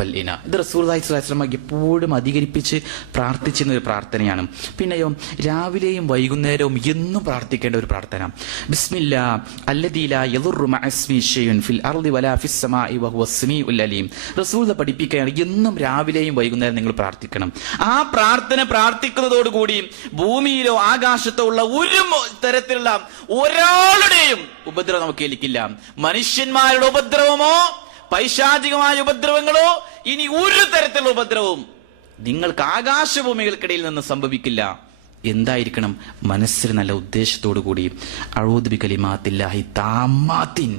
വൽ ഇന. ഇത് റസൂലുള്ളാഹി സ്വല്ലല്ലാഹു അലൈഹി വസല്ലം എപ്പോഴും അധികരിപ്പിച്ച് പ്രാർത്ഥിച്ചിരുന്ന ഒരു പ്രാർത്ഥനയാണ്. പിന്നെയോ രാവിലെയും വൈകുന്നേരവും എന്നും പ്രാർത്ഥിക്കേണ്ട ഒരു പ്രാർത്ഥന, ബിസ്മില്ലാ അല്ലദീ ലാ യദുറു മഅസ്മി ശൈഉൻ ഫിൽ അർളി വലാ ഫിസ് സമാഇ വഹുവസ് സമീഉൽ അലീം. റസൂൽ പഠിപ്പിക്കുകയാണ്, എന്നും രാവിലെയും വൈകുന്നേരം നിങ്ങൾ പ്രാർത്ഥിക്കണം. ആ പ്രാർത്ഥന പ്രാർത്ഥിക്കുന്നതോടുകൂടി ഭൂമിയിലോ ആകാശത്തോ ഉള്ള ഒരു തരത്തിലുള്ള ഒരാളുടെയും ഉപദ്രവം നമുക്ക് ഏൽക്കില്ല. മനുഷ്യന്മാരുടെ ഉപദ്രവമോ പൈശാചികമായ ഉപദ്രവങ്ങളോ ഇനി ഒരു തരത്തിലുള്ള ഉപദ്രവവും നിങ്ങൾക്ക് ആകാശഭൂമികൾക്കിടയിൽ നിന്ന് സംഭവിക്കില്ല. എന്തായിരിക്കണം? മനസ്സിൽ നല്ല ഉദ്ദേശത്തോടു കൂടി അഊദു ബികലിമാത്തില്ലാഹി താമ്മാത്തിൻ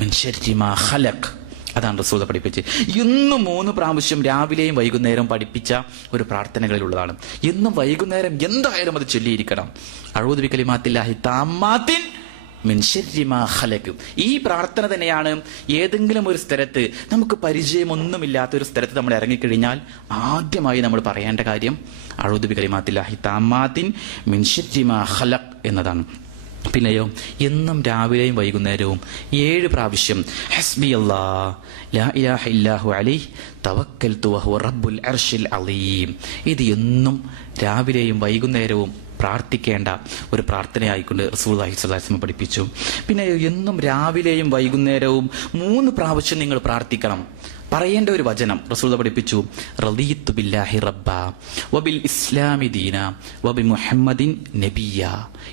മിൻ ശർരി മാ ഖലഖ്. അതാണ് റസൂൽ പഠിപ്പിച്ച് ഇന്നും 3 പ്രാവശ്യം രാവിലെയും വൈകുന്നേരവും പഠിപ്പിച്ച ഒരു പ്രാർത്ഥനകളിലുള്ളതാണ്. എന്നും വൈകുന്നേരം എന്തായാലും അത് ചൊല്ലിയിരിക്കണം. അഊദു ബികലിമാത്തില്ലാഹി താമ്മാത്തിൻ മിൻ ശർരി മാ ഖലഖ്. ഈ പ്രാർത്ഥന തന്നെയാണ് ഏതെങ്കിലും ഒരു സ്ഥലത്ത് നമുക്ക് പരിചയമൊന്നുമില്ലാത്ത ഒരു സ്ഥലത്ത് നമ്മൾ ഇറങ്ങിക്കഴിഞ്ഞാൽ ആദ്യമായി നമ്മൾ പറയേണ്ട കാര്യം അഊദു ബികലിമാത്തില്ലാഹി താമ്മാത്തിൻ മിൻ ശർരി മാ ഖലഖ് എന്നതാണ്. പിന്നെയോ എന്നും രാവിലെയും വൈകുന്നേരവും 7 പ്രാവശ്യം ഹസ്ബിയല്ലാഹ് ലാ ഇലാഹ ഇല്ലാഹു അലൈഹി തവക്കൽതു വഹുവ റബ്ബുൽ അർശിൽ അലീം. ഇത് എന്നും രാവിലെയും വൈകുന്നേരവും പ്രാർത്ഥിക്കേണ്ട ഒരു പ്രാർത്ഥനയായിക്കൊണ്ട് റസൂലുള്ളാഹി സ്വല്ലല്ലാഹു അലൈഹി വസല്ലം പഠിപ്പിച്ചു. പിന്നെ എന്നും രാവിലെയും വൈകുന്നേരവും 3 പ്രാവശ്യം നിങ്ങൾ പ്രാർത്ഥിക്കണം. പറയേണ്ട ഒരു വചനം റസൂൽ പഠിപ്പിച്ചു, റളീതു ബില്ലാഹി റബ്ബ വബിൽ ഇസ്ലാമി ദീന വബി മുഹമ്മദിൻ നബിയ.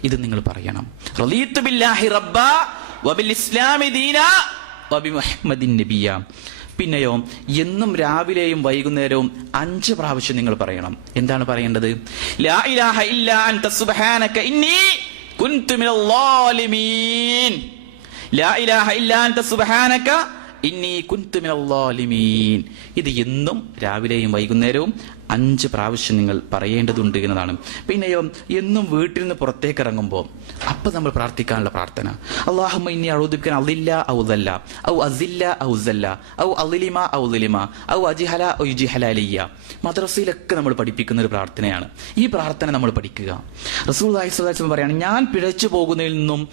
ഇത് നിങ്ങൾ പറയണം. റളീതു ബില്ലാഹി റബ്ബ വബിൽ ഇസ്ലാമി ദീന വബി മുഹമ്മദിൻ നബിയ. പിന്നെയോ എന്നും രാവിലെയും വൈകുന്നേരവും 5 പ്രാവശ്യം നിങ്ങൾ പറയണം. എന്താണ് പറയേണ്ടത്? ലാ ഇലാഹ ഇല്ലാ അൻത സുബ്ഹാനക ഇന്നി കുൻതു മിനൽ ളാലിമീൻ. ലാ ഇലാഹ ഇല്ലാ അൻത സുബ്ഹാനക ഇന്നി കുൻതു മിനൽ ളാലിമീൻ. ഇത് എന്നും രാവിലെയും വൈകുന്നേരവും 5 പ്രാവശ്യം നിങ്ങൾ പറയേണ്ടതുണ്ട് എന്നതാണ്. പിന്നെയോ എന്നും വീട്ടിൽ നിന്ന് പുറത്തേക്ക് ഇറങ്ങുമ്പോൾ അപ്പൊ നമ്മൾ പ്രാർത്ഥിക്കാനുള്ള പ്രാർത്ഥന, അല്ലാഹുമ്മ ഇന്നി അഊദു ബിക അളില്ല ഔ ദല്ല ഔ അസില്ല ഔ സല്ല ഔ അളിലിമ ഔ ളിലിമ ഔ അജ്ഹല ഔ യുജ്ഹല അലിയ. മദ്രസയിലൊക്കെ നമ്മൾ പഠിപ്പിക്കുന്ന ഒരു പ്രാർത്ഥനയാണ്. ഈ പ്രാർത്ഥന നമ്മൾ പഠിക്കുക. റസൂലുള്ളാഹി സ്വല്ലല്ലാഹു അലൈഹി വസല്ലം പറയാണ്, ഞാൻ പിഴച്ചു പോകുന്നതിൽ നിന്നും,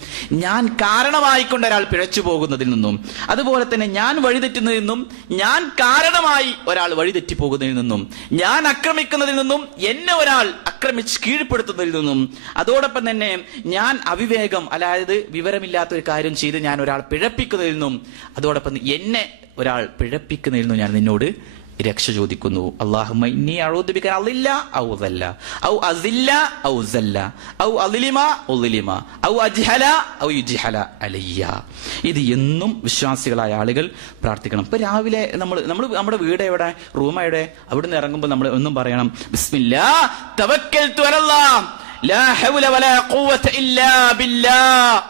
ഞാൻ കാരണമായിക്കൊണ്ട് ഒരാൾ പിഴച്ചു പോകുന്നതിൽ നിന്നും, അതുപോലെ തന്നെ ഞാൻ വഴിതെറ്റുന്നതിൽ നിന്നും, ഞാൻ കാരണമായി ഒരാൾ വഴിതെറ്റി പോകുന്നതിൽ നിന്നും, ഞാൻ ആക്രമിക്കുന്നതിൽ നിന്നും, എന്നെ ഒരാൾ ആക്രമിച്ച് കീഴ്പ്പെടുത്തുന്നതിൽ നിന്നും, അതോടൊപ്പം തന്നെ ഞാൻ അവിവേകം, അതായത് വിവരമില്ലാത്ത ഒരു കാര്യം ചെയ്ത് ഞാൻ ഒരാൾ പിഴപ്പിക്കുന്നതിൽ നിന്നും, അതോടൊപ്പം എന്നെ ഒരാൾ പിഴപ്പിക്കുന്നതിൽ നിന്നും ഞാൻ നിന്നോട് രക്ഷ ചോദിക്കുന്നു. അല്ലാഹുമ്മ ഇന്നി അഊദു ബിക അളില്ല ഔ ദല്ല ഔ അസില്ല ഔ സല്ല ഔ അളിലിമ ഔ ളിലിമ ഔ അജ്ഹല ഔ യുജ്ഹല അലയ്യ. ഇത് എന്നും വിശ്വാസികളായ ആളുകൾ പ്രാർത്ഥിക്കണം. ഇപ്പൊ രാവിലെ നമ്മൾ നമ്മുടെ വീട് എവിടെ, റൂം എവിടെ, അവിടുന്ന് ഇറങ്ങുമ്പോൾ നമ്മൾ ഒന്നും പറയണം, ബിസ്മില്ലാഹ് തവക്കൽതു അലല്ലാഹ് ലാ ഹൗല വലാ ഖുവത ഇല്ലാ ബില്ലാഹ്.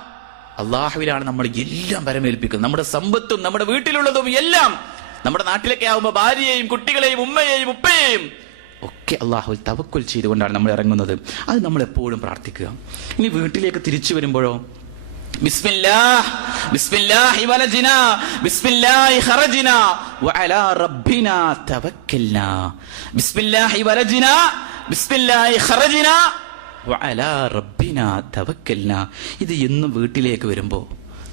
അല്ലാഹുവിലാണ് നമ്മൾ എല്ലാം പരമേൽപ്പിക്കുന്നത്. നമ്മുടെ സമ്പത്തും നമ്മുടെ വീട്ടിലുള്ളതും എല്ലാം. നമ്മുടെ നാട്ടിലൊക്കെ ആവുമ്പോൾ ഭാര്യയെയും കുട്ടികളെയും ഉമ്മയെയും ഉപ്പയെയും ഒക്കെ അല്ലാഹുവിൽ തവക്കുൽ ചെയ്തുകൊണ്ടാണ് നമ്മൾ ഇറങ്ങുന്നത്. അത് നമ്മൾ എപ്പോഴും പ്രാർത്ഥിക്കുക. ഇനി വീട്ടിലേക്ക് തിരിച്ചു വരുമ്പോഴോ, ബിസ്മില്ലാഹ് ബിസ്മില്ലാഹി വലജിനാ ബിസ്മില്ലാഹി ഖറജിനാ വഅലാ റബ്ബിനാ തവക്കൽനാ. ബിസ്മില്ലാഹി വലജിനാ ബിസ്മില്ലാഹി ഖറജിനാ വഅലാ റബ്ബിനാ തവക്കൽനാ. ഇത് എന്നും വീട്ടിലേക്ക് വരുമ്പോൾ,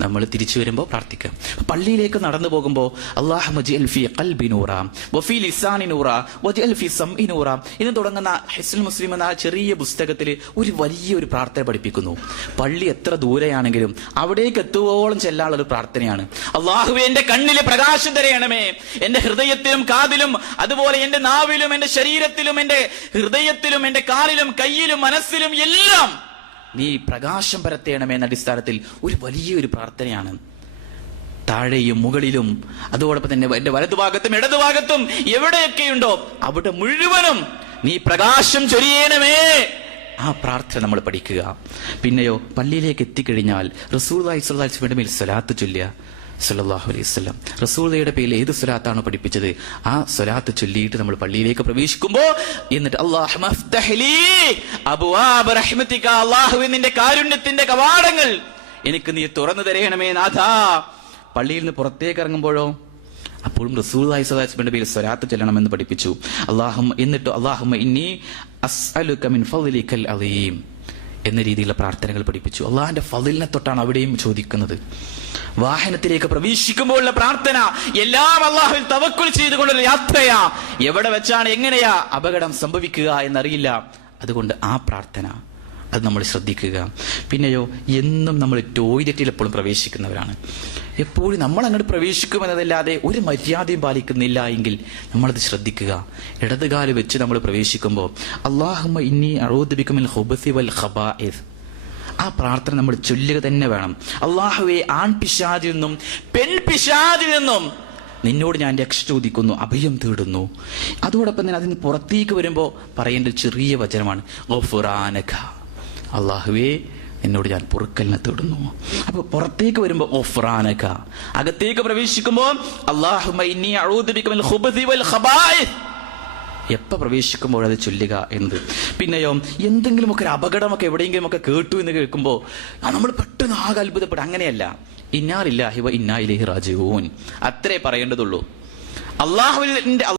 നമ്മൾ തിരിച്ചു വരുമ്പോൾ പ്രാർത്ഥിക്കാം. പള്ളിയിലേക്ക് നടന്നു പോകുമ്പോൾ അല്ലാഹുമ്മ ജ്അൽ ഫീ ഖൽബി നൂറ വഫീ ലിസാനി നൂറ വജ്അൽ ഫീ സംഇ നൂറ എന്ന് തുടങ്ങുന്ന ഹിസ്നുൽ മുസ്ലിം എന്ന ചെറിയ പുസ്തകത്തിൽ ഒരു വലിയൊരു പ്രാർത്ഥന പഠിപ്പിക്കുന്നു. പള്ളി എത്ര ദൂരെയാണെങ്കിലും അവിടേക്ക് എത്തുവോളം ചെല്ലാനുള്ള ഒരു പ്രാർത്ഥനയാണ്. അല്ലാഹുവേ, എന്റെ കണ്ണിലെ പ്രകാശം തരയണമേ, എന്റെ ഹൃദയത്തിലും കാതിലും, അതുപോലെ എന്റെ നാവിലും എന്റെ ശരീരത്തിലും എന്റെ ഹൃദയത്തിലും എന്റെ കാലിലും കയ്യിലും മനസ്സിലും എല്ലാം നീ പ്രകാശം പരത്തേണമേ എന്ന അടിസ്ഥാനത്തിൽ ഒരു വലിയൊരു പ്രാർത്ഥനയാണ്. താഴെയും മുകളിലും, അതോടൊപ്പം തന്നെ എന്റെ വലതുഭാഗത്തും ഇടതുഭാഗത്തും എവിടെയൊക്കെയുണ്ടോ അവിടെ മുഴുവനും നീ പ്രകാശം ചൊരിയണമേ. ആ പ്രാർത്ഥന നമ്മൾ പഠിക്കുക. പിന്നെയോ പള്ളിയിലേക്ക് എത്തിക്കഴിഞ്ഞാൽ റസൂലുള്ളാഹി സ്വല്ലല്ലാഹു അലൈഹി വസല്ലം സ്വലാത്ത് ചൊല്ലുക. സല്ലല്ലാഹു അലൈഹി വസല്ലം റസൂലുള്ളാഹിയുടെ പേരിൽ ഏത് സ്വലാത്താണോ പഠിപ്പിച്ചത് ആ സ്വലാത്ത് ചൊല്ലിയിട്ട് നമ്മൾ പള്ളിയിലേക്ക് പ്രവേശിക്കുമ്പോൾ, എന്നിട്ട് അല്ലാഹുമ്മ അഫ്തഹ് ലീ അബ്വാബ റഹ്മതിക, അല്ലാഹുവേ നിന്റെ കാരുണ്യത്തിന്റെ കവാടങ്ങൾ എനിക്ക് നീ തുറന്നു തരയണമേ നാഥാ. പള്ളിയിൽ നിന്ന് പുറത്തേക്ക് ഇറങ്ങുമ്പോഴോ അപ്പോഴും റസൂലുള്ളാഹി സ്വല്ലല്ലാഹു അലൈഹി വസല്ലം പേരിൽ സ്വലാത്ത് ചൊല്ലണമെന്ന് പഠിപ്പിച്ചു. എന്നിട്ട് അല്ലാഹുമ്മ ഇന്നി അസ്അലുക മിൻ ഫളിലിക്കൽ അലീം, എന്ന രീതിയിലുള്ള പ്രാർത്ഥനകൾ പഠിപ്പിച്ചു. അള്ളാഹിന്റെ ഫളിലിനെ തൊട്ടാണ് അവിടെയും ചോദിക്കുന്നത്. വാഹനത്തിലേക്ക് പ്രവേശിക്കുമ്പോഴുള്ള പ്രാർത്ഥന എല്ലാം അള്ളാഹുവിൽ തവക്കുൽ ചെയ്തുകൊണ്ടുള്ള യാത്രയാ. എവിടെ വെച്ചാണ് എങ്ങനെയാ അപകടം സംഭവിക്കുക എന്നറിയില്ല. അതുകൊണ്ട് ആ പ്രാർത്ഥന അത് നമ്മൾ ശ്രദ്ധിക്കുക. പിന്നെയോ, എന്നും നമ്മൾ ടോയ്ലറ്റിൽ എപ്പോഴും പ്രവേശിക്കുന്നവരാണ്. എപ്പോഴും നമ്മൾ അങ്ങോട്ട് പ്രവേശിക്കുമെന്നതല്ലാതെ ഒരു മര്യാദയും പാലിക്കുന്നില്ല എങ്കിൽ നമ്മളത് ശ്രദ്ധിക്കുക. ഇടതുകാല് വെച്ച് നമ്മൾ പ്രവേശിക്കുമ്പോൾ അല്ലാഹുമ്മ ഇന്നി അഊദു ബിക മിനൽ ഖുബസി വൽ ഖബാഇസ്, ആ പ്രാർത്ഥന നമ്മൾ ചൊല്ലുക തന്നെ വേണം. അല്ലാഹുവേ, ആൺപിശാചിൽ നിന്നും പെൺപിശാചിൽ നിന്നും നിന്നോട് ഞാൻ രക്ഷ ചോദിക്കുന്നു, അഭയം തേടുന്നു. അതോടൊപ്പം തന്നെ അതിന് പുറത്തേക്ക് വരുമ്പോൾ പറയേണ്ട ഒരു ചെറിയ വചനമാണ് ഗഫ്റാനക, അല്ലാഹുവേ എന്നോട് ഞാൻ പൊറുക്കലിനെ തേടുന്നു. അപ്പൊ പുറത്തേക്ക് വരുമ്പോൾ ഗഫ്റാനക, അകത്തേക്ക് പ്രവേശിക്കുമ്പോൾ അല്ലാഹുമ്മ ഇന്നി അഊദു ബിക മിനൽ ഖുബസി വൽ ഖബാഇസ്, എപ്പോ പ്രവേശിക്കുമ്പോൾ അത് ചൊല്ലുക എന്നത്. പിന്നെയോ, എന്തെങ്കിലുമൊക്കെ ഒരു അപകടമൊക്കെ എവിടെയെങ്കിലും ഒക്കെ കേട്ടു എന്ന് കേൾക്കുമ്പോൾ നമ്മൾ പെട്ടെന്ന് ആകെ അത്ഭുതപ്പെടും. അങ്ങനെയല്ല, ഇന്നാ ലില്ലാഹി വ ഇന്നാ ഇലൈഹി റാജിഊൻ അത്രേ പറയേണ്ടതുള്ളൂ. അള്ളാഹുവിന്റെ